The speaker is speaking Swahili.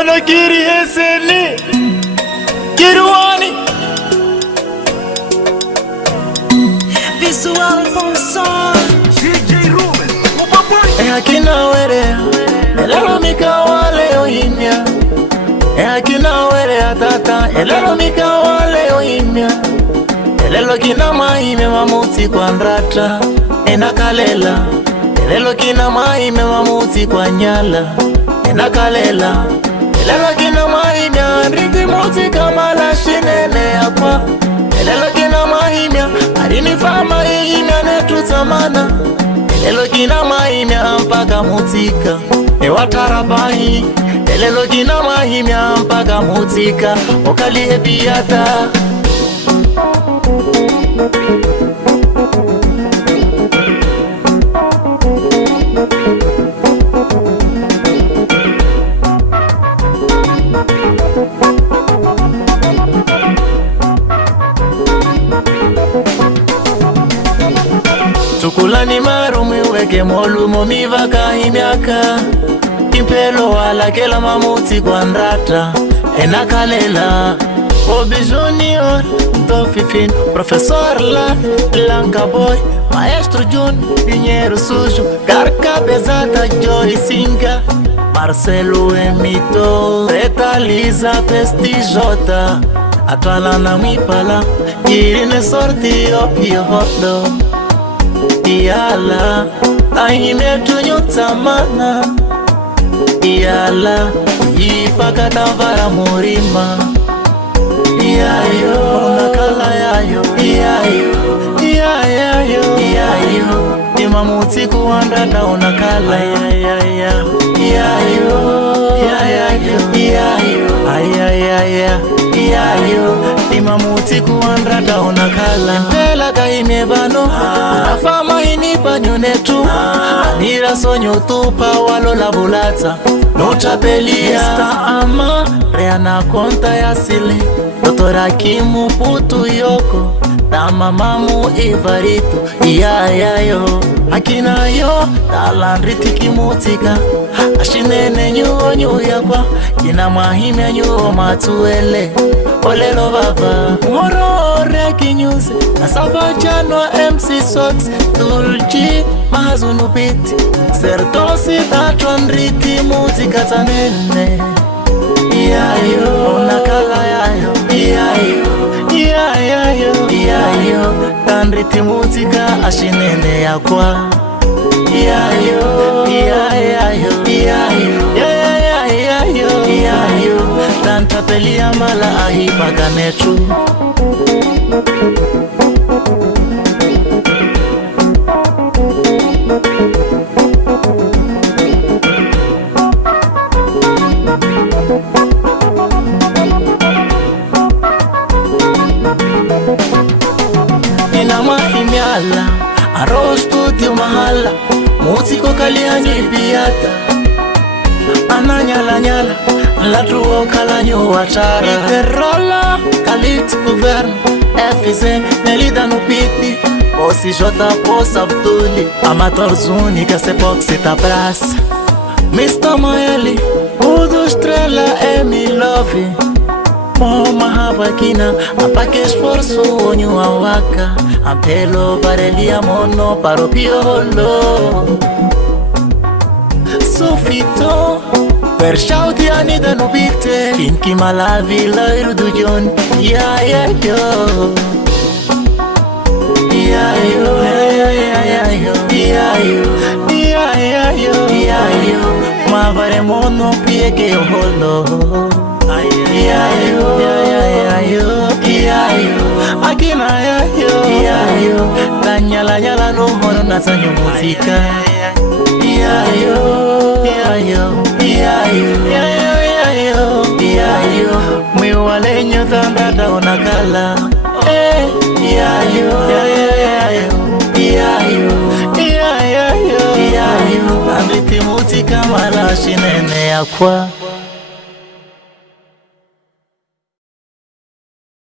Ono kiri eseni Kiruani Visual from song DJ Ruben akina were elero mikawale oyinya akina were atata elero mikawale oyinya elelo kina maime mamuti kwa ndrata enakalela elelo kina maime mamuti kwa nyala enakalela elelo kina maime riti muti kama la shinene yakwa elelo kina maime arini fama ina netutamana elelo kina maime mpaka mutika ewatarabahi elelo kina maime mpaka mutika okalihe biata Tukulani marumi weke molumo mivaka imiaka Impelo wala kela mamuti kwa ndrata enakalela Obi Junior, Dofifin, Professor La, Lanka Boy, Maestro Jun, Dinheiro Sujo, Garca Pesada, Joy Singa, Marcelo Emito, Reta Lisa Pestijota, Atwala na Mipala, Irine Sorti Opio Hotdo, Iala, Ahime Tunyutamana, Iala, Ipakatavara Murima, Iyayo, nakala yayo, iyayo, iyayo, iyayo, imamuti kuandada unakala, iyayo, iyayo, iyayo, iyayo, iyayo, imamuti kuandada unakala. Mpela kaime bano, afama inipa nyonetu, nira sonyo tupa walo la bulata, notapelia. Mr. Ama, reana konta ya sile, Dr. Akimu Putu Yoko na mamamu Ivarito iyayo akina yo talandriti kimutika ashinene nyuo yakwa kina mahime nyuo matuele olelo baba morore kinyusi na savajano MC Sox Tulji mahazunu piti sertosi tatondriti mutika tanene iyayo nakala yayo iyayo tandriti mutika ashinene yakwa iyayo tantapelia mala ahipaganetu Nina mahimiala Aro studio mahala Mutiko kaliani biata Ananyala nyala Latuo kalanyo watara Iterola Kalit govern FZ Nelida nupiti Osi jota posa abduli Amator zuni kasepoksi tabras Mr. Maeli Udu strela emi lovi Moma habakina apake esforzo onyu awaka Ampelo barelia mono paropiolo Sofito Per shauti ani da nubite Kinki malavi la irudujon Iyayo Mavare mono pieke oholo Akina yayo Tanyala nyala no hono nasanyo mutika Iyayo Mwiwale nyota ndada unakala Iyayo Andriti mutika mala shinene yakwa